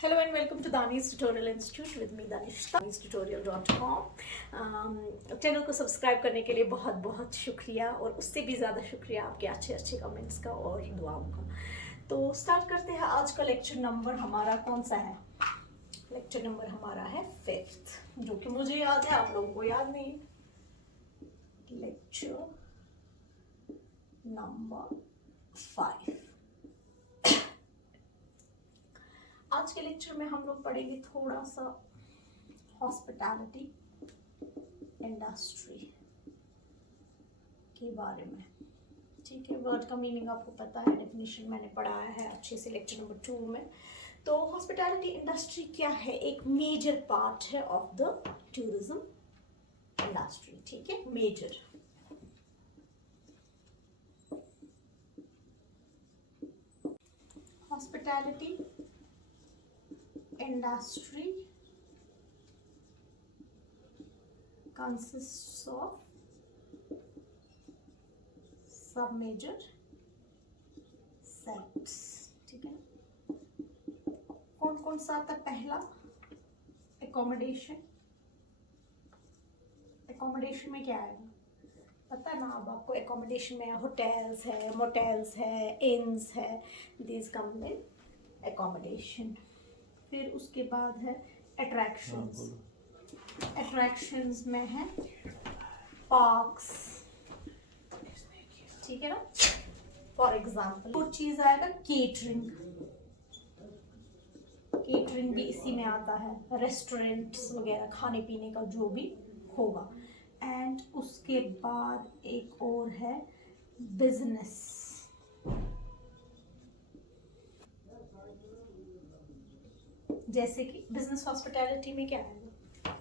Hello and welcome to Dani's Tutorial Institute with me Danish, danistutorial.com। Channel को subscribe करने के लिए बहुत बहुत शुक्रिया और उससे भी ज़्यादा शुक्रिया आपके अच्छे अच्छे कमेंट्स का और दुआओं का। तो स्टार्ट करते हैं। आज का लेक्चर नंबर हमारा कौन सा है? लेक्चर नंबर हमारा है 5th, जो कि मुझे याद है, आप लोगों को याद नहीं। Lecture number 5। आज के लेक्चर में हम लोग पढ़ेंगे थोड़ा सा हॉस्पिटैलिटी इंडस्ट्री के बारे में। ठीक है, वर्ड का मीनिंग आपको पता है, डेफिनेशन मैंने पढ़ाया है अच्छे से लेक्चर नंबर 2 में। तो हॉस्पिटैलिटी इंडस्ट्री क्या है? एक मेजर पार्ट है ऑफ द टूरिज्म इंडस्ट्री। ठीक है, major. Hospitality industry consists of सब major sects। ठीक है, कौन कौन सा आता है? पहला एकोमोडेशन। एकोमोडेशन में क्या आएगा पता है ना अब आपको? एकोमोडेशन में होटल्स है, मोटेल्स है, इन्स है, दिस कम इन एकोमोडेशन। फिर उसके बाद है अट्रैक्शंस। अट्रैक्शंस में है पार्क्स। ठीक है ना? फॉर एग्जाम्पल कुछ चीज आएगा केटरिंग। केटरिंग भी इसी में आता है, रेस्टोरेंट्स वगैरह, खाने पीने का जो भी होगा। एंड उसके बाद एक और है बिजनेस। जैसे कि बिजनेस हॉस्पिटैलिटी में क्या आएगा?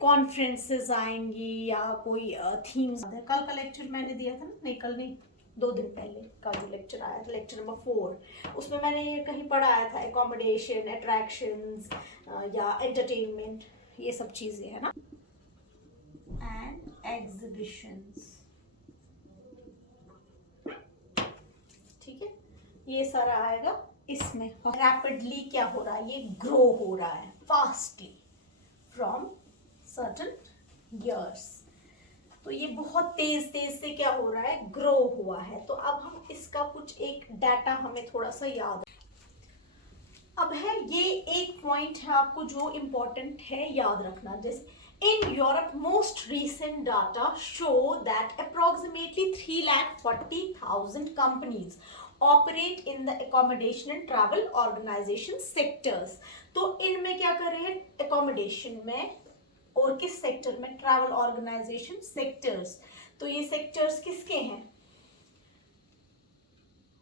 कॉन्फ्रेंसेस आएंगी या कोई थीम्स। कल का लेक्चर मैंने दिया था ना, नहीं कल नहीं, 2 दिन पहले का जो लेक्चर आया था, लेक्चर नंबर 4, उसमें मैंने ये कहीं पढ़ाया था एकोमोडेशन, अट्रैक्शंस या एंटरटेनमेंट, ये सब चीजें है ना। And exhibitions. ठीक है, ये सारा आएगा इसमें। रैपिडली क्या हो रहा है? ये ग्रो हो रहा है फास्टली फ्रॉम सर्टेन ईयर्स। तो ये बहुत तेज तेज से क्या हो रहा है? ग्रो हुआ है। तो अब हम इसका कुछ एक डाटा हमें थोड़ा सा याद। अब है ये एक पॉइंट है आपको जो इम्पोर्टेंट है याद रखना। जैसे in Europe, most recent data show that approximately 340,000 companies operate in the accommodation and travel organization sectors। तो इनमें क्या कर रहे हैं? accommodation में और किस सेक्टर में? Travel organisation sectors. तो ये सेक्टर्स किसके हैं?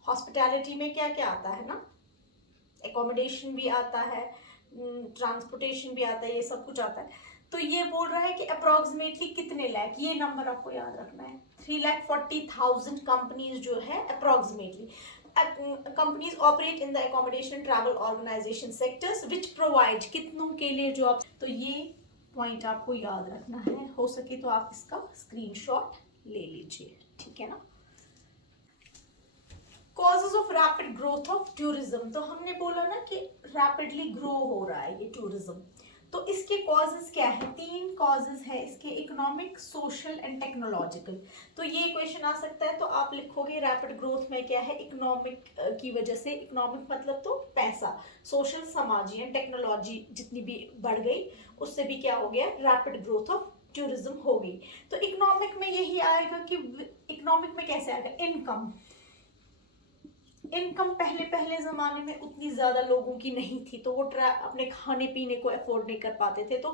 हॉस्पिटैलिटी में क्या क्या आता है ना? एकोमोडेशन भी आता है, ट्रांसपोर्टेशन भी आता है, ये सब कुछ आता है। तो ये बोल रहा है कि अप्रोक्सीमेटली कितने लाख, ये नंबर आपको याद रखना है। 340,000 कंपनीज जो है approximately companies operate in the accommodation travel organisation sectors which provide कितनों के लिए जॉब। तो ये पॉइंट आपको याद रखना है। हो सके तो आप इसका स्क्रीनशॉट ले लीजिए। ठीक है ना? Causes of rapid growth of tourism. तो हमने बोला ना कि रैपिडली ग्रो हो रहा है ये टूरिज्म। तो इसके कॉजेज क्या है? 3 कॉजेज है इसके, इकोनॉमिक, सोशल एंड टेक्नोलॉजिकल। तो ये क्वेश्चन आ सकता है, तो आप लिखोगे रैपिड ग्रोथ में क्या है? इकोनॉमिक की वजह से। इकोनॉमिक मतलब तो पैसा, सोशल समाजी एंड टेक्नोलॉजी जितनी भी बढ़ गई उससे भी क्या हो गया? रैपिड ग्रोथ ऑफ टूरिज्म हो गई। तो इकोनॉमिक में यही आएगा कि इकोनॉमिक में कैसे आएगा? इनकम। इनकम पहले पहले ज़माने में उतनी ज़्यादा लोगों की नहीं थी, तो वो अपने खाने पीने को अफोर्ड नहीं कर पाते थे, तो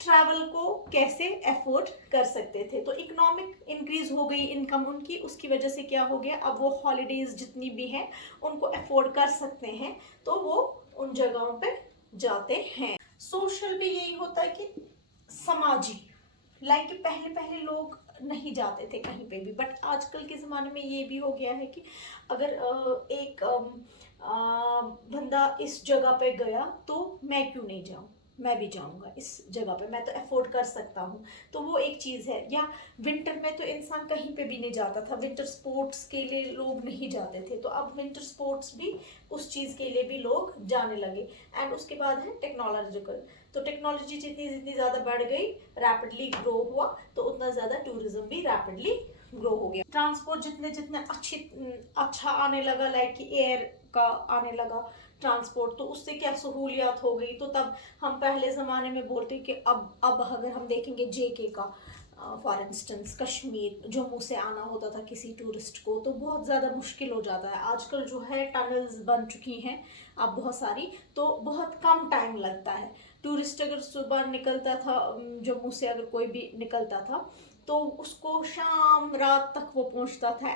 ट्रैवल को कैसे अफोर्ड कर सकते थे? तो इकोनॉमिक इंक्रीज हो गई इनकम उनकी, उसकी वजह से क्या हो गया? अब वो हॉलीडेज जितनी भी हैं उनको अफोर्ड कर सकते हैं, तो वो उन जगहों पे जाते हैं। सोशल भी यही होता है कि समाजी, लाइक कि पहले पहले लोग नहीं जाते थे कहीं पे भी, बट आजकल के ज़माने में ये भी हो गया है कि अगर एक बंदा इस जगह पे गया तो मैं क्यों नहीं जाऊँ? मैं भी जाऊंगा इस जगह पे, मैं तो अफोर्ड कर सकता हूँ। तो वो एक चीज़ है। या विंटर में तो इंसान कहीं पे भी नहीं जाता था, विंटर स्पोर्ट्स के लिए लोग नहीं जाते थे, तो अब विंटर स्पोर्ट्स भी उस चीज़ के लिए भी लोग जाने लगे। एंड उसके बाद है टेक्नोलॉजिकल। तो टेक्नोलॉजी जितनी जितनी ज़्यादा बढ़ गई, रैपिडली ग्रो हुआ, तो उतना ज़्यादा टूरिज्म भी रैपिडली ग्रो हो गया। ट्रांसपोर्ट जितने जितने अच्छा आने लगा, लाइक कि एयर का आने लगा ट्रांसपोर्ट, तो उससे क्या सहूलियत हो गई। तो तब हम पहले ज़माने में बोलते कि अब अगर हम देखेंगे जेके का, फॉर इंस्टेंस कश्मीर जम्मू से आना होता था किसी टूरिस्ट को, तो बहुत ज़्यादा मुश्किल हो जाता है। आजकल जो है टनल्स बन चुकी हैं अब बहुत सारी, तो बहुत कम टाइम लगता है। टूरिस्ट अगर सुबह निकलता था, जम्मू से अगर कोई भी निकलता था, तो उसको शाम रात तक वो पहुंचता था।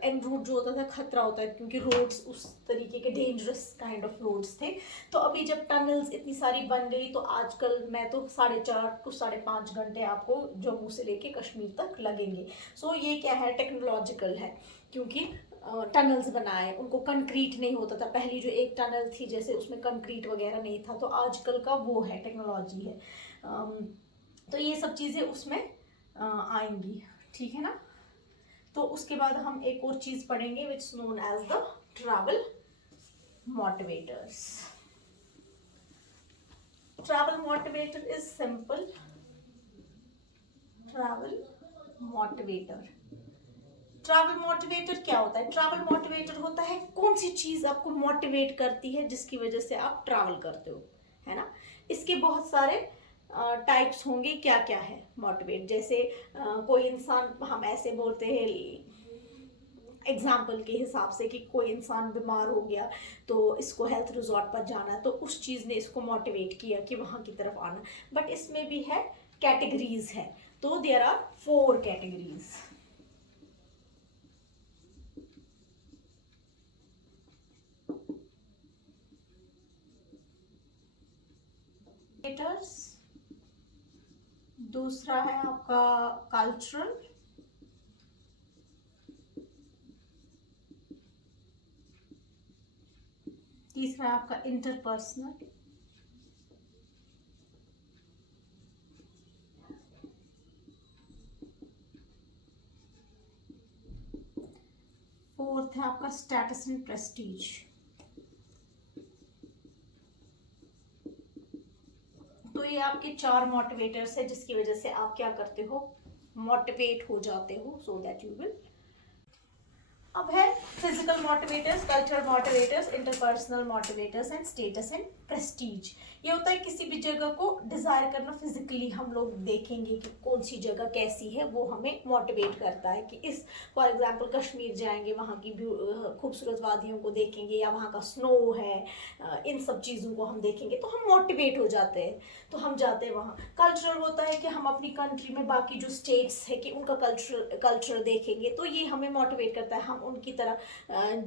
एंड रूट जो होता था खतरा होता है, क्योंकि रोड्स उस तरीके के डेंजरस काइंड ऑफ रोड्स थे। तो अभी जब टनल्स इतनी सारी बन गई, तो आजकल मैं तो 4.5 to 5.5 घंटे आपको जम्मू से लेके कश्मीर तक लगेंगे। सो ये क्या है, टेक्नोलॉजिकल है, क्योंकि टनल्स बनाए, उनको कंक्रीट नहीं होता था। पहली जो एक टनल थी जैसे उसमें कंक्रीट वगैरह नहीं था, तो आजकल का वो है, टेक्नोलॉजी है। तो ये सब चीज़ें उसमें आएंगी, ठीक है ना। तो उसके बाद हम एक और चीज़ पढ़ेंगे which known as the travel motivators. Travel motivator is simple. Travel motivator, travel motivator क्या होता है? ट्रैवल मोटिवेटर होता है कौन सी चीज़ आपको मोटिवेट करती है जिसकी वजह से आप ट्रैवल करते हो, है ना। इसके बहुत सारे टाइप्स होंगे, क्या क्या है मोटिवेट। जैसे कोई इंसान, हम ऐसे बोलते हैं एग्जाम्पल के हिसाब से कि कोई इंसान बीमार हो गया, तो इसको हेल्थ रिजॉर्ट पर जाना है, तो उस चीज़ ने इसको मोटिवेट किया कि वहाँ की तरफ आना। बट इसमें भी है कैटेगरीज है, तो देयर आर 4 कैटेगरीज। दूसरा है आपका कल्चरल, तीसरा है आपका इंटरपर्सनल, फोर्थ है आपका स्टेटस एंड प्रेस्टीज। तो ये आपके 4 मोटिवेटर्स है जिसकी वजह से आप क्या करते हो, मोटिवेट हो जाते हो, सो दैट यू विल। अब है physical motivators, cultural motivators, interpersonal motivators and status and Prestige. ये होता है किसी भी जगह को डिजायर करना, फिजिकली हम लोग देखेंगे कि कौन सी जगह कैसी है, वो हमें मोटिवेट करता है कि इस, फॉर एग्जांपल कश्मीर जाएंगे, वहाँ की खूबसूरत वादियों को देखेंगे, या वहाँ का स्नो है, इन सब चीज़ों को हम देखेंगे तो हम मोटिवेट हो जाते हैं, तो हम जाते हैं वहाँ। कल्चरल होता है कि हम अपनी कंट्री में बाकी जो स्टेट्स है कि उनका कल्चर देखेंगे, तो ये हमें मोटिवेट करता है, हम उनकी तरह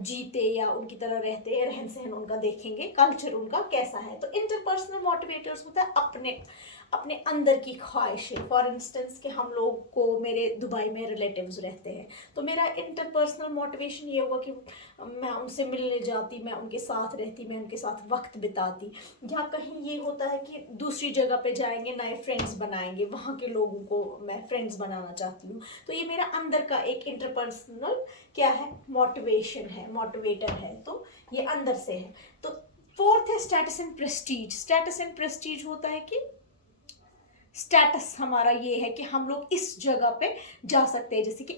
जीते या उनकी तरह रहते, रहन सहन उनका देखेंगे, कल्चर उनका कैसा है। तो इंटरपर्सनल मोटिवेटर्स होता है अपने अपने अंदर की ख्वाहिशें। फॉर इंस्टेंस कि हम लोग को, मेरे दुबई में रिलेटिव्स रहते हैं, तो मेरा इंटरपर्सनल मोटिवेशन ये होगा कि मैं उनसे मिलने जाती, मैं उनके साथ रहती, मैं उनके साथ वक्त बिताती। या कहीं ये होता है कि दूसरी जगह पे जाएंगे, नए फ्रेंड्स बनाएंगे, वहाँ के लोगों को मैं फ्रेंड्स बनाना चाहती हूँ। तो ये मेरा अंदर का एक इंटरपर्सनल क्या है, मोटिवेशन है, मोटिवेटर है, तो ये अंदर से है। तो फोर्थ है status and Prestige. Status and Prestige होता है कि स्टेटस हमारा ये है कि हम लोग इस जगह पे जा सकते हैं, जैसे कि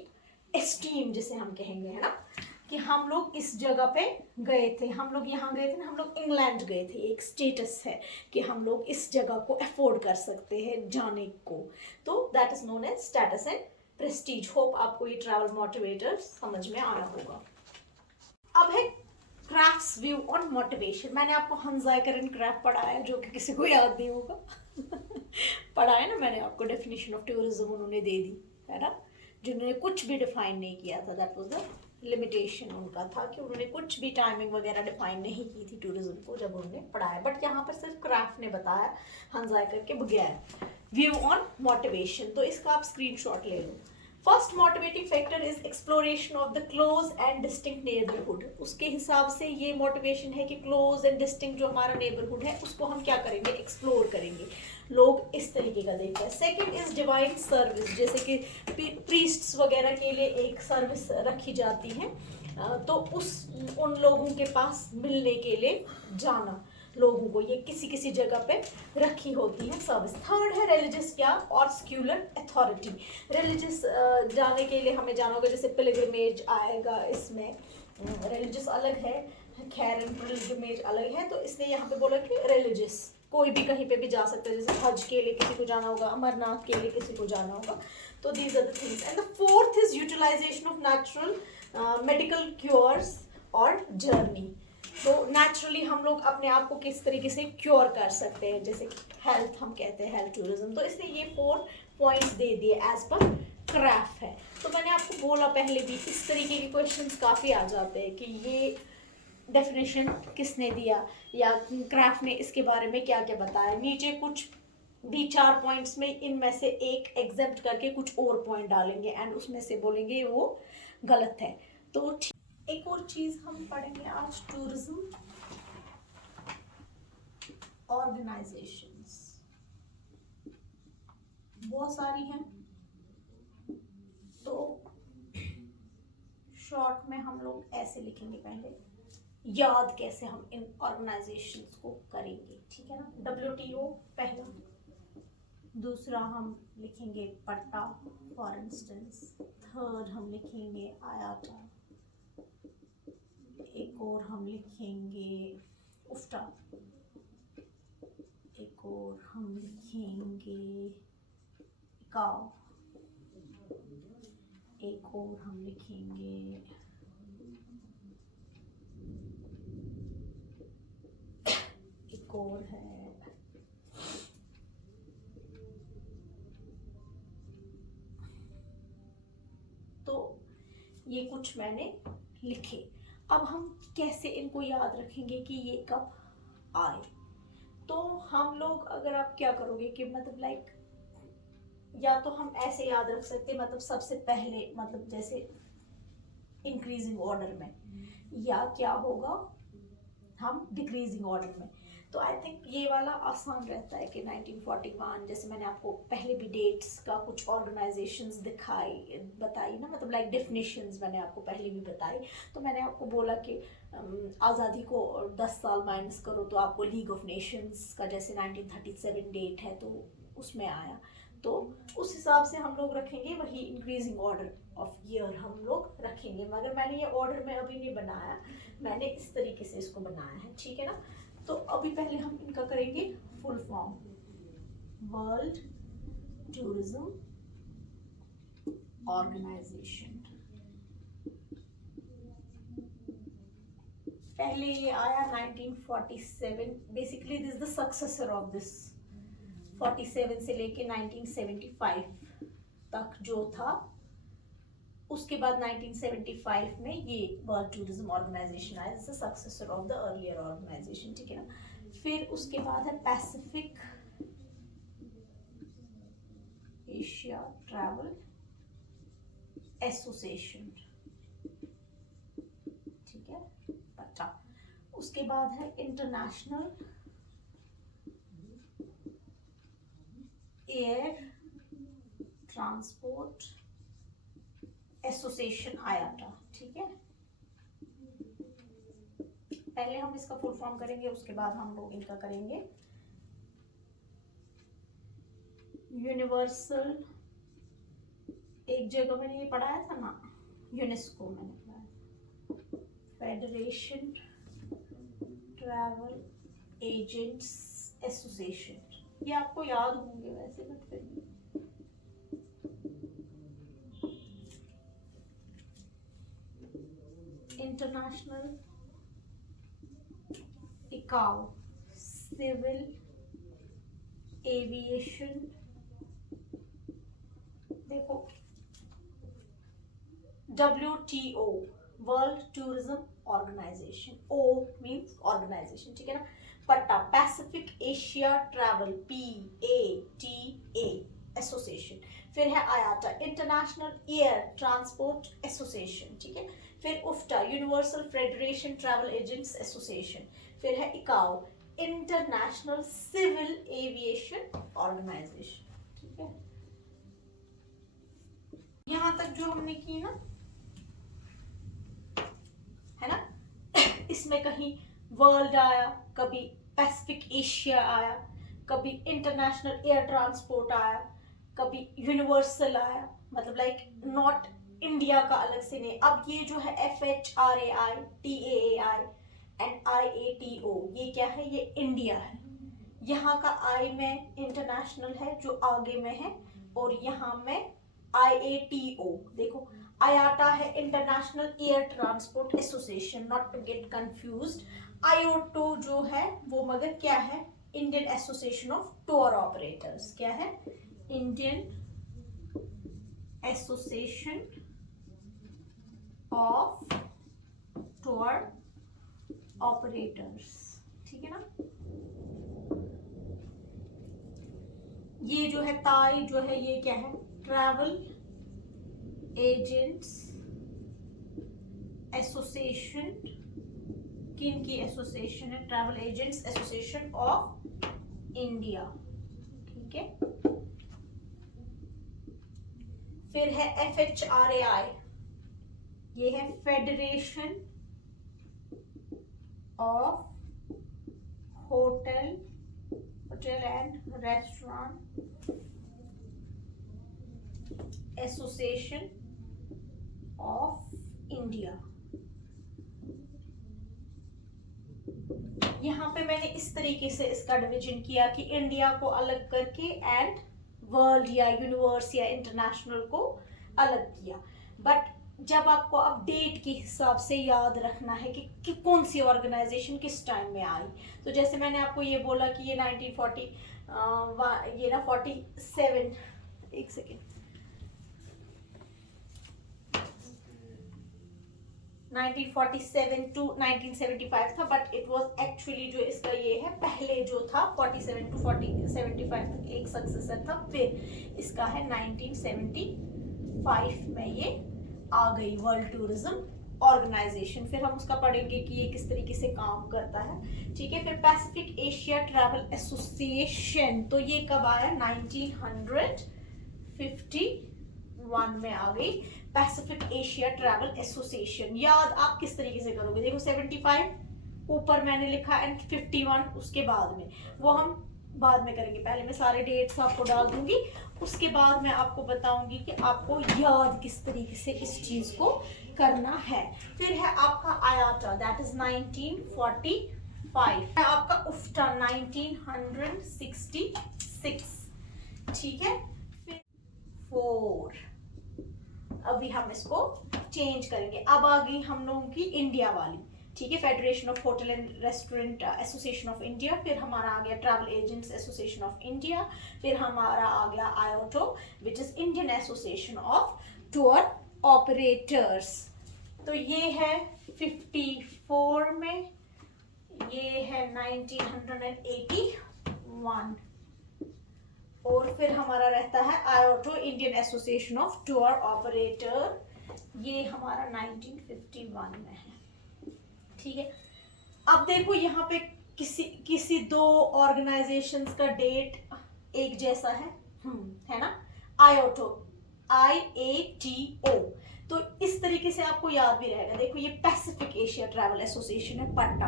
एस्टीम जिसे हम कहेंगे, है ना, कि हम लोग इस जगह पे गए थे, हम लोग यहाँ गए थे ना, हम लोग इंग्लैंड गए थे, एक स्टेटस है कि हम लोग इस जगह को अफोर्ड कर सकते हैं जाने को। तो that is known as status and prestige. Hope आपको ये ट्रैवल मोटिवेटर समझ में आया होगा। अब है क्राफ्ट्स व्यू ऑन मोटिवेशन। मैंने आपको हंजाइकर क्राफ्ट पढ़ाया, जो कि किसी को याद नहीं होगा पढ़ाया ना मैंने आपको, डेफिनेशन ऑफ टूरिज्म उन्होंने दे दी, है ना। जिन्होंने कुछ भी डिफाइन नहीं किया था, दैट वाज द लिमिटेशन उनका था कि उन्होंने कुछ भी टाइमिंग वगैरह डिफाइन नहीं की थी टूरिज्म को जब उन्होंने पढ़ाया। बट यहाँ पर सिर्फ क्राफ्ट ने बताया, हंजाइकर के बगैर। व्यू ऑन मोटिवेशन, तो इसका आप स्क्रीनशॉट ले लो। First motivating factor is exploration of the close and distinct neighbourhood. उसके हिसाब से ये मोटिवेशन है कि क्लोज एंड डिस्टिंक्ट जो हमारा नेबरहुड है उसको हम क्या करेंगे, एक्सप्लोर करेंगे। लोग इस तरीके का देखते हैं। सेकंड इज डिवाइन सर्विस, जैसे कि प्रीस्ट्स वगैरह के लिए एक सर्विस रखी जाती है, तो उन लोगों के पास मिलने के लिए जाना, लोगों को ये किसी किसी जगह पे रखी होती है सर्विस। थर्ड है रिलीजियस या और स्क्यूलर अथॉरिटी। रिलीजियस जाने के लिए हमें जाना होगा, जैसे पिलग्रिमेज आएगा इसमें। रिलीजियस अलग है, खैर पिलग्रिमेज अलग है, तो इसने यहाँ पे बोला कि रिलीजियस कोई भी कहीं पे भी जा सकता है, जैसे हज के लिए किसी को जाना होगा, अमरनाथ के लिए किसी को जाना होगा। तो these are the things. And the fourth is utilisation of natural medical cures और जर्नी। तो नेचुरली हम लोग अपने आप को किस तरीके से क्योर कर सकते हैं, जैसे हेल्थ हम कहते हैं, हेल्थ टूरिज्म। तो इसने ये 4 पॉइंट्स दे दिए एज पर क्राफ्ट है। तो मैंने आपको बोला पहले भी, इस तरीके के क्वेश्चंस काफ़ी आ जाते हैं कि ये डेफिनेशन किसने दिया या क्राफ्ट ने इसके बारे में क्या क्या बताया। नीचे कुछ भी 4 पॉइंट्स में इनमें से एक एग्जेप्ट करके कुछ और पॉइंट डालेंगे एंड उसमें से बोलेंगे वो गलत है। तो एक और चीज हम पढ़ेंगे आज, टूरिज्म ऑर्गेनाइजेशंस। बहुत सारी हैं, तो शॉर्ट में हम लोग ऐसे लिखेंगे, पहले याद कैसे हम इन ऑर्गेनाइजेशंस को करेंगे, ठीक है ना। WTO पहला, दूसरा हम लिखेंगे पट्टा फॉर इंस्टेंस, थर्ड हम लिखेंगे आयाटा, एक और हम लिखेंगे उफ्टा, एक और हम लिखेंगे इकाओ, एक और हम लिखेंगे एक और है तो ये कुछ मैंने लिखे। अब हम कैसे इनको याद रखेंगे कि ये कब आए। तो हम लोग, अगर आप क्या करोगे कि मतलब लाइक, या तो हम ऐसे याद रख सकते, मतलब सबसे पहले, मतलब जैसे इंक्रीजिंग ऑर्डर में, या क्या होगा हम डिक्रीजिंग ऑर्डर में। तो आई थिंक ये वाला आसान रहता है कि 1941, जैसे मैंने आपको पहले भी डेट्स का कुछ ऑर्गेनाइजेशंस बताई ना, मतलब लाइक डेफिनेशंस मैंने आपको पहले भी बताई। तो मैंने आपको बोला कि आज़ादी को 10 साल माइनस करो तो आपको लीग ऑफ नेशंस का जैसे 1937 डेट है तो उसमें आया। तो उस हिसाब से हम लोग रखेंगे, वही इंक्रीजिंग ऑर्डर ऑफ ईयर हम लोग रखेंगे। मगर मैंने ये ऑर्डर में अभी नहीं बनाया, मैंने इस तरीके से इसको बनाया है, ठीक है ना। तो अभी पहले हम इनका करेंगे full form. World tourism organisation, पहले ये आया 1947। Basically this the successor of this. 47 से लेके 1975 तक जो था, उसके बाद 1975 में ये वर्ल्ड टूरिज्म ऑर्गेनाइजेशन आया, is the successor of the earlier organisation, ठीक है ना। फिर उसके बाद है पैसिफिक एशिया ट्रैवल एसोसिएशन, ठीक है। अच्छा, उसके बाद है इंटरनेशनल एयर ट्रांसपोर्ट एसोसिएशन आयाटा, ठीक है। पहले हम इसका फुल फॉर्म करेंगे, उसके बाद हम लोग इनका करेंगे यूनिवर्सल, एक जगह मैंने ये पढ़ाया था ना, यूनेस्को मैंने पढ़ाया, फेडरेशन ट्रैवल एजेंट्स एसोसिएशन। ये आपको याद होंगे वैसे, बट फिर भी इंटरनेशनल इकाओ सिविल एविएशन, देखो WTO world tourism organisation, O means organisation, ठीक है ना। PATA Pacific Asia travel PATA association. फिर है IATA, international air transport association, ठीक है। फिर UFTAA, universal federation travel agents association. फिर है ICAO, international civil aviation organisation, ठीक है। यहां तक जो हमने की ना, है ना, इसमें कहीं वर्ल्ड आया, कभी पैसिफिक एशिया आया, कभी इंटरनेशनल एयर ट्रांसपोर्ट आया, कभी यूनिवर्सल आया, मतलब लाइक नॉट इंडिया का अलग से नहीं। अब ये जो है FHRAI, TAAI एंड IATO, ये क्या है, ये इंडिया है। यहाँ का आई में इंटरनेशनल है जो आगे में है, और यहाँ में IATO, देखो आयाटा है international air transport association, not to get confused. IOTO जो है वो मगर क्या है, Indian association of tour operators, क्या है, Indian association of tour operators, ठीक है ना। ये जो है ताई जो है, ये क्या है, ट्रैवल एजेंट्स एसोसिएशन, किन की एसोसिएशन है, travel agents association of India, ठीक है। फिर है FHRAI, ये है federation of hotel and restaurant association of India. यहाँ पे मैंने इस तरीके से इसका डिवीजन किया कि इंडिया को अलग करके एंड वर्ल्ड या यूनिवर्स या इंटरनेशनल को अलग किया। बट जब आपको अपडेट के हिसाब से याद रखना है कि कौन सी ऑर्गेनाइजेशन किस टाइम में आई, तो जैसे मैंने आपको ये बोला कि ये 1940 ये ना 47, एक सेकेंड, 1947 टू 1975 था, बट इट वाज एक्चुअली जो इसका ये है पहले जो था 47 टू 75 तक एक सक्सेसर था, फिर इसका है 1975 में ये आ गई वर्ल्ड टूरिज्म ऑर्गेनाइजेशन। फिर हम उसका पढ़ेंगे कि ये किस तरीके से काम करता है, ठीक है। फिर पैसिफिक एशिया ट्रैवल एसोसिएशन, तो ये कब आया, 1951 में आ गई पैसिफिक एशिया ट्रैवल एसोसिएशन। याद आप किस तरीके से करोगे, देखो 75 ऊपर मैंने लिखा एंड 51 उसके बाद में, वो हम बाद में करेंगे। पहले मैं सारे डेट्स आपको डाल दूंगी, उसके बाद मैं आपको बताऊंगी कि आपको याद किस तरीके से इस चीज को करना है। फिर है आपका आयाटा, दैट इज 1945 है। आपका उफ्टा 1966, ठीक है। फिर 4, अभी हम इसको चेंज करेंगे। अब आ गई हम लोगों की इंडिया वाली, ठीक है, federation of hotel and restaurant association of India. फिर हमारा आ गया travel agents association of India. फिर हमारा आ गया IATO which is Indian association of tour operators. तो ये है 54 में, ये है 1981, और फिर हमारा रहता है IATO Indian association of tour operator, ये हमारा 1951 में है, ठीक है। अब देखो यहाँ पे किसी दो ऑर्गेनाइजेशंस का डेट एक जैसा है ना, आयोटो IATO, तो इस तरीके से आपको याद भी रहेगा। देखो ये पैसिफिक एशिया ट्रैवल एसोसिएशन है पट्टा,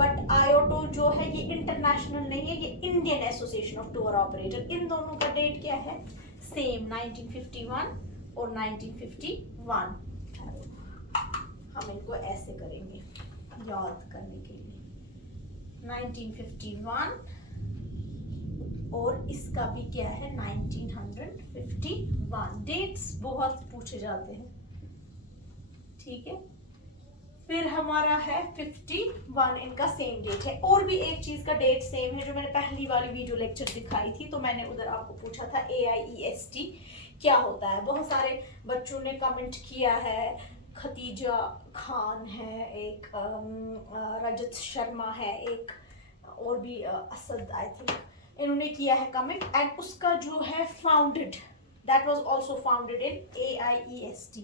बट आयोटो जो है ये इंटरनेशनल नहीं है, ये Indian association of tour operator. इन दोनों का डेट क्या है, सेम 1951 और 1951। हम इनको ऐसे करेंगे याद करने के लिए, 1951 और इसका भी क्या है 1951। डेट्स बहुत पूछे जाते हैं, ठीक है। फिर हमारा है 51, इनका सेम डेट है। और भी एक चीज का डेट सेम है जो मैंने पहली वाली वीडियो लेक्चर दिखाई थी, तो मैंने उधर आपको पूछा था AIEST क्या होता है। बहुत सारे बच्चों ने कमेंट किया है, खतीजा खान है एक, रजत शर्मा है एक, और भी असद आई थिंक, इन्होंने किया है कमेंट। एंड उसका जो है founded That was also founded in AIEST.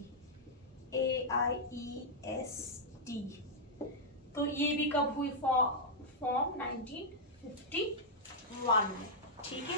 AIEST. तो ये भी कब हुई फॉर्म 1951 में, ठीक है।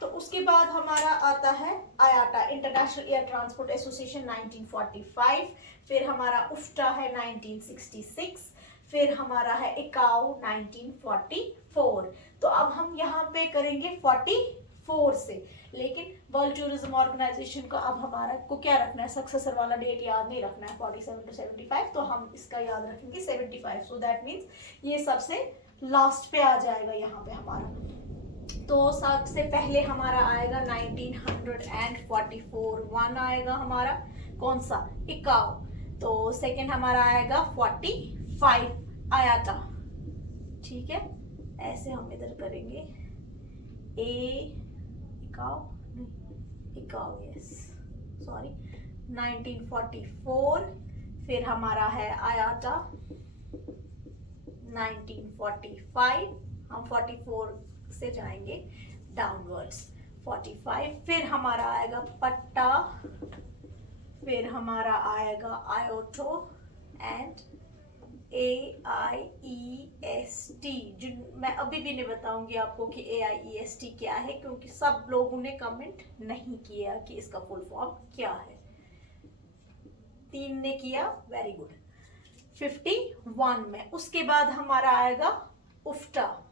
तो उसके बाद हमारा आता है IATA, international air transport association 1945, फिर हमारा उफ्टा है 1966, फिर हमारा है इकाओ 1944। तो अब हम यहाँ पे करेंगे 44 से, लेकिन वर्ल्ड टूरिज्म ऑर्गेनाइजेशन का अब हमारा को क्या रखना है, सक्सेसर वाला डेट याद नहीं रखना है 47 to 75, तो हम इसका याद रखेंगे 75। सो दैट मीन्स ये सबसे लास्ट पे आ जाएगा यहाँ पे हमारा। तो सबसे पहले हमारा आएगा 1944 वन आएगा हमारा, कौन सा, इकाओ। तो सेकंड हमारा आएगा 45 आयाटा, ठीक है। ऐसे हम इधर करेंगे इकाओ यस सॉरी 1944, फिर हमारा है आयाटा 1945, हम 44 से जाएंगे डाउनवर्ड्स 45, फिर हमारा आएगा पट्टा, फिर हमारा आएगा आयोटो एंड AIEST। जो मैं अभी भी नहीं बताऊंगी आपको कि AIEST क्या है, क्योंकि सब लोगों ने कमेंट नहीं किया कि इसका फुल फॉर्म क्या है। 3 ने किया, वेरी गुड। 51 में उसके बाद हमारा आएगा उफ्टा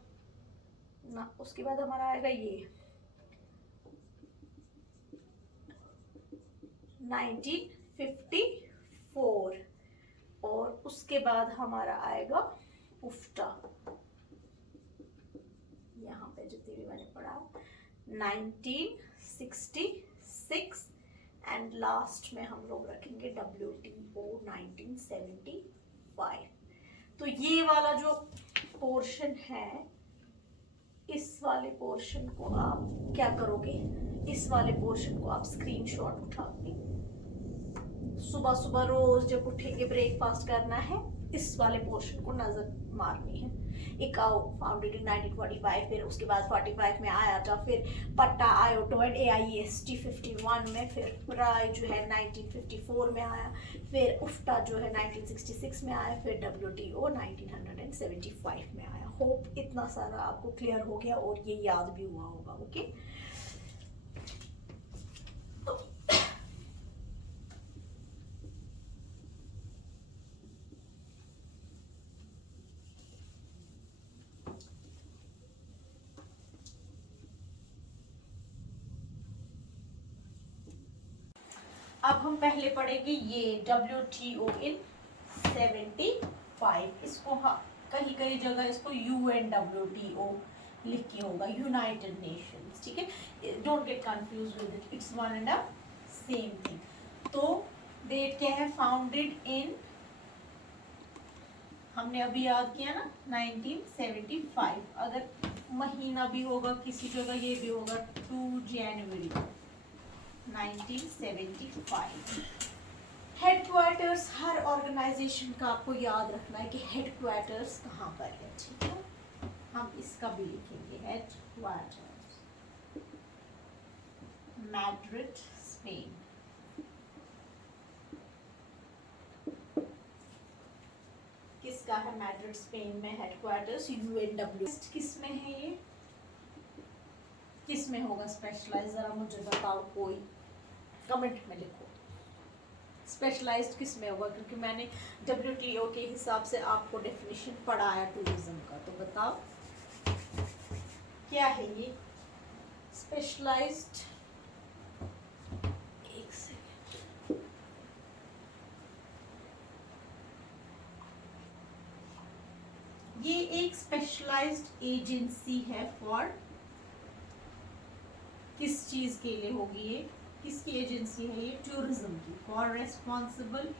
ना, उसके बाद हमारा आएगा ये 1954, और उसके बाद हमारा आएगा उफ्टा, यहाँ पे जितनी भी मैंने पढ़ा 1966, एंड लास्ट में हम लोग रखेंगे WTO 1975। तो ये वाला जो पोर्शन है, इस वाले पोर्शन को आप क्या करोगे, इस वाले पोर्शन को आप स्क्रीनशॉट उठाओगे, सुबह सुबह रोज जब उठेंगे ब्रेकफास्ट करना है, इस वाले पोर्शन को नजर मारनी है। इकाओ फाउंडेड इन 1945, फिर उसके बाद 45 में आया था, फिर पट्टा आयोटो एंड AIEST 51 में, फिर राय जो है 1954 में आया, फिर उफ्टा जो है 1966 में आया, फिर WTO 1975 में आया। होप इतना सारा आपको क्लियर हो गया और ये याद भी हुआ होगा, ओके। अब हम पहले पढ़ेंगे ये WTO इन 75, इसको कहीं कहीं जगह इसको UNWTO लिख के होगा, यूनाइटेड नेशंस, ठीक है। Don't get confuse with it, it's one and a same thing. तो डेट क्या है, फाउंडेड इन, हमने अभी याद किया ना 1975, अगर महीना भी होगा किसी जगह, ये भी होगा 2 जनवरी 1975। हेडक्वार्टर्स हर ऑर्गेनाइजेशन का आपको याद रखना है कि हेडक्वार्टर्स कहाँ पर है, ठीक है। हम इसका भी लिखेंगे हेडक्वार्टर्स मैड्रिड स्पेन। किसका है मैड्रिड स्पेन में हेडक्वार्टर्स, UNW। किस में है ये, किस में होगा स्पेशलाइज, जरा मुझे बताओ, कोई कमेंट में लिखो स्पेशलाइज्ड किस में होगा, क्योंकि मैंने WTO के हिसाब से आपको डेफिनेशन पढ़ाया टूरिज्म का, तो बताओ क्या है ये स्पेशलाइज्ड। एक सेकेंड, ये एक स्पेशलाइज्ड एजेंसी है फॉर, किस चीज के लिए होगी ये, किसकी एजेंसी है ये, टूरिज्म की, for responsible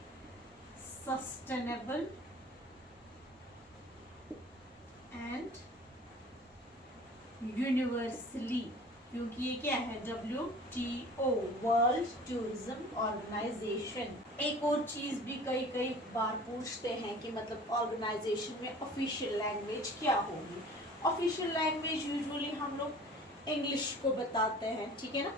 sustainable and universally, क्योंकि ये क्या है WTO वर्ल्ड टूरिज्म ऑर्गेनाइजेशन। एक और चीज भी कई बार पूछते हैं कि मतलब ऑर्गेनाइजेशन में ऑफिशियल लैंग्वेज क्या होगी। ऑफिशियल लैंग्वेज यूजुअली हम लोग इंग्लिश को बताते हैं, ठीक है ना,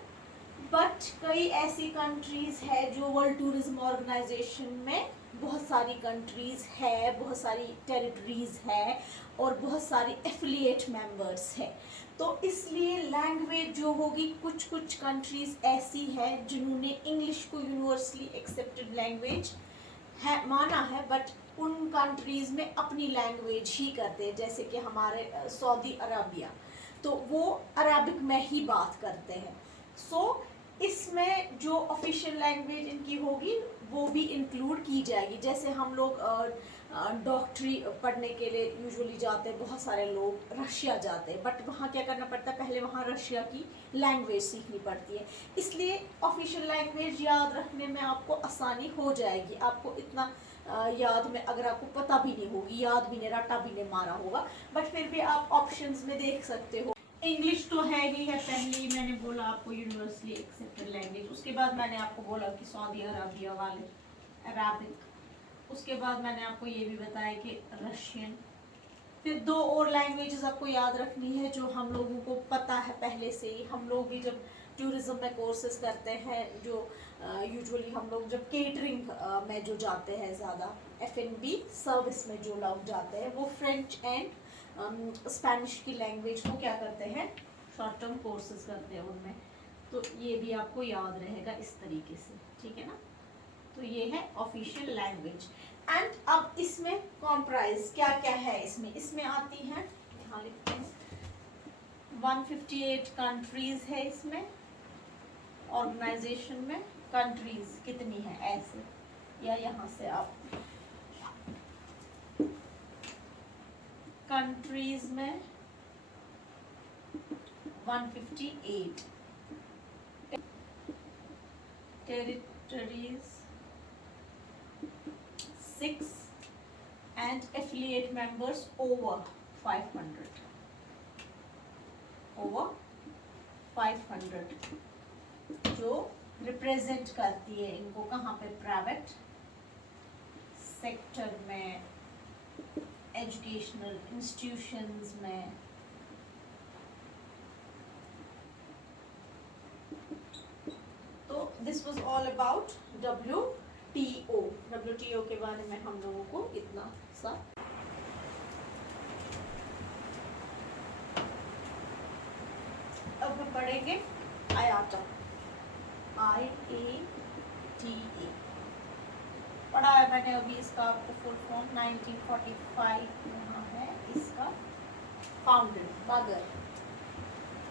बट कई ऐसी कंट्रीज है जो वर्ल्ड टूरिज्म ऑर्गेनाइजेशन में बहुत सारी कंट्रीज है, बहुत सारी टेरिटरीज है और बहुत सारी एफिलिएट मेंबर्स है। तो इसलिए लैंग्वेज जो होगी, कुछ कुछ कंट्रीज ऐसी है जिन्होंने इंग्लिश को यूनिवर्सली एक्सेप्टेड लैंग्वेज है माना है, बट उन कंट्रीज में अपनी लैंग्वेज ही करते हैं। जैसे कि हमारे सऊदी अरबिया, तो वो अरबिक में ही बात करते हैं। सो इसमें जो ऑफिशियल लैंग्वेज इनकी होगी वो भी इंक्लूड की जाएगी। जैसे हम लोग डॉक्टरी पढ़ने के लिए यूजुअली जाते हैं, बहुत सारे लोग रशिया जाते हैं, बट वहाँ क्या करना पड़ता है, पहले वहाँ रशिया की लैंग्वेज सीखनी पड़ती है। इसलिए ऑफिशियल लैंग्वेज याद रखने में आपको आसानी हो जाएगी। आपको इतना याद में, अगर आपको पता भी नहीं होगी, याद भी नहीं, रटा भी नहीं मारा होगा, बट फिर भी आप ऑप्शंस में देख सकते हो। इंग्लिश तो है ही है, पहले मैंने बोला आपको यूनिवर्सली एक्सेप्टेड लैंग्वेज। उसके बाद मैंने आपको बोला कि सऊदी अरबिया वाले अरबिक। उसके बाद मैंने आपको ये भी बताया कि रशियन। फिर दो और लैंग्वेजेस आपको याद रखनी है जो हम लोगों को पता है पहले से ही। हम लोग भी जब टूरिज्म में कोर्सेज करते हैं, जो यूजुअली हम लोग जब केटरिंग में जो जाते हैं, ज़्यादा F&B सर्विस में जो लोग जाते हैं, वो फ्रेंच एंड स्पेनिश की लैंग्वेज को क्या करते हैं, शॉर्ट टर्म कोर्सेज करते हैं उनमें। तो ये भी आपको याद रहेगा इस तरीके से, ठीक है ना। तो ये है ऑफिशियल लैंग्वेज। एंड अब इसमें कॉम्प्राइज क्या क्या है, इसमें आती हैं, यहाँ लिखते हैं 158 कंट्रीज है इसमें। ऑर्गेनाइजेशन में कंट्रीज कितनी है, ऐसे, या यहाँ से आप कंट्रीज में 158, territories 6 and affiliate members over 500, जो रिप्रेजेंट करती है इनको कहाँ पे, प्राइवेट सेक्टर में, एजुकेशनल इंस्टीट्यूशंस में। तो this was all about WTO के बारे में हम लोगों को इतना सा। अब हम पढ़ेंगे IATA, IATA पढ़ा है मैंने अभी। इसका आपको फुल फॉर्म 1945 यहाँ है इसका फाउंडेड, मगर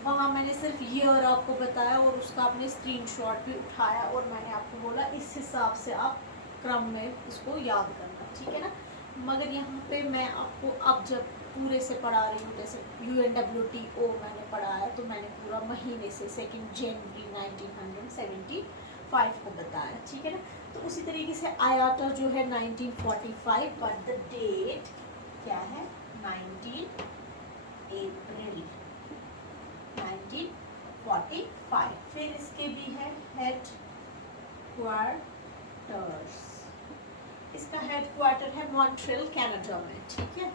वहाँ मैंने सिर्फ ईयर आपको बताया और उसका आपने स्क्रीनशॉट भी उठाया और मैंने आपको बोला इस हिसाब से आप क्रम में इसको याद करना, ठीक है ना। मगर यहाँ पे मैं आपको अब जब पूरे से पढ़ा रही हूँ, जैसे UNWTO मैंने पढ़ा है, तो मैंने पूरा महीने से 2 जनवरी 1975 को बताया, ठीक है ना। तो उसी तरीके से IATA जो है 1945, बट द डेट क्या है, 19 अप्रैल 1945। फिर इसके भी है हेड क्वार्टर्स। इसका हेड क्वार्टर है मॉन्ट्रियल कनाडा में, ठीक है।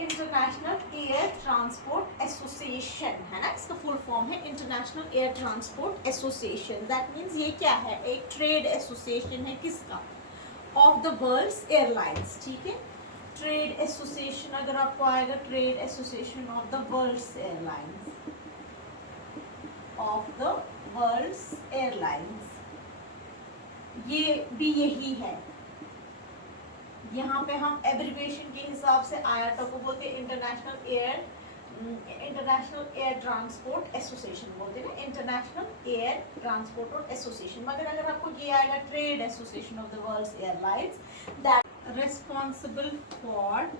इंटरनेशनल एयर ट्रांसपोर्ट एसोसिएशन है ना, इसका फुल फॉर्म है international air transport association. That means ये क्या है, एक ट्रेड एसोसिएशन है, किसका, ऑफ द वर्ल्ड्स एयरलाइंस, ठीक है। ट्रेड एसोसिएशन अगर आपको आएगा, trade association of the world's airlines, of the world's airlines, ये भी यही है। यहाँ पे हम एब्रिविएशन के हिसाब से IATA को बोलते हैं इंटरनेशनल एयर ट्रांसपोर्ट एसोसिएशन बोलते हैं ना, इंटरनेशनल एयर ट्रांसपोर्ट और एसोसिएशन। मगर अगर आपको ये आएगा trade association of the world's airlines, that responsible for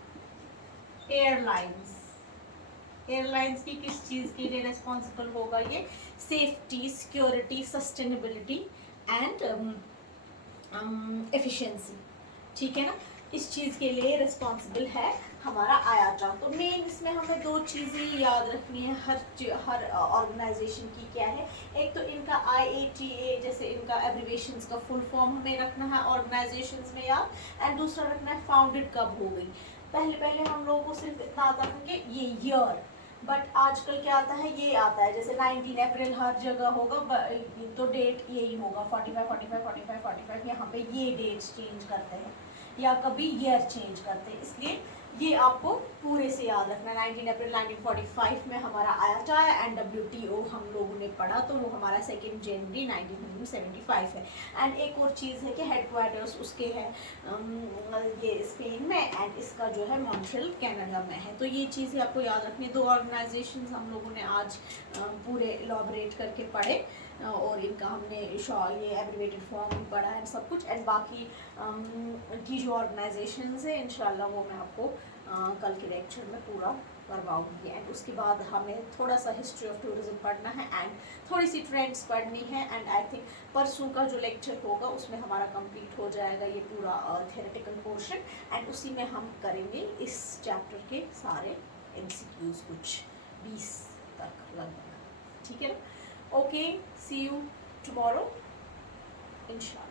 airlines. Airlines की किस चीज़ के लिए रिस्पॉन्सिबल होगा, ये safety, security, sustainability and efficiency, ठीक है ना, इस चीज़ के लिए रिस्पॉन्सिबल है हमारा IATA। तो मेन इसमें हमें दो चीज़ें याद रखनी है हर ऑर्गेनाइजेशन की, क्या है, एक तो इनका IATA, जैसे इनका एब्रिविएशंस का फुल फॉर्म हमें रखना है ऑर्गेनाइजेशंस में याद, एंड दूसरा रखना है फाउंडेड कब हो गई। पहले पहले हम लोगों को सिर्फ इतना आता था कि ये ईयर, बट आजकल क्या आता है, ये आता है जैसे 19 अप्रैल हर जगह होगा, तो डेट यही होगा 45 45 45 45, यहाँ पे ये डेट्स चेंज करते हैं या कभी ईयर चेंज करते हैं, इसलिए ये आपको पूरे से याद रखना। 19 अप्रैल 1945 में हमारा आया था NWTO हम लोगों ने पढ़ा, तो वो हमारा 2 जनवरी 1975 है। एंड एक और चीज़ है कि हेडक्वार्टर्स उसके है ये स्पेन में, एंड इसका जो है मॉन्ट्रियल कनाडा में है। तो ये चीज़ें आपको याद रखनी। 2 ऑर्गेनाइजेशन हम लोगों ने आज पूरे इलॉबरेट करके पढ़े, और इनका हमने ये एब्रीवेटेड फॉर्म भी पढ़ा है सब कुछ। एंड बाकी की जो ऑर्गेनाइजेशंस है इंशाल्लाह वो मैं आपको कल के लेक्चर में पूरा करवाऊंगी। एंड उसके बाद हमें थोड़ा सा हिस्ट्री ऑफ टूरिज्म पढ़ना है एंड थोड़ी सी ट्रेंड्स पढ़नी है। एंड आई थिंक परसों का जो लेक्चर होगा उसमें हमारा कंप्लीट हो जाएगा ये पूरा थियोरेटिकल पोर्शन, एंड उसी में हम करेंगे इस चैप्टर के सारे MCQs, कुछ 20 तक लगभग, ठीक है ना। ओके, सी यू टुमारो इंशाल्लाह।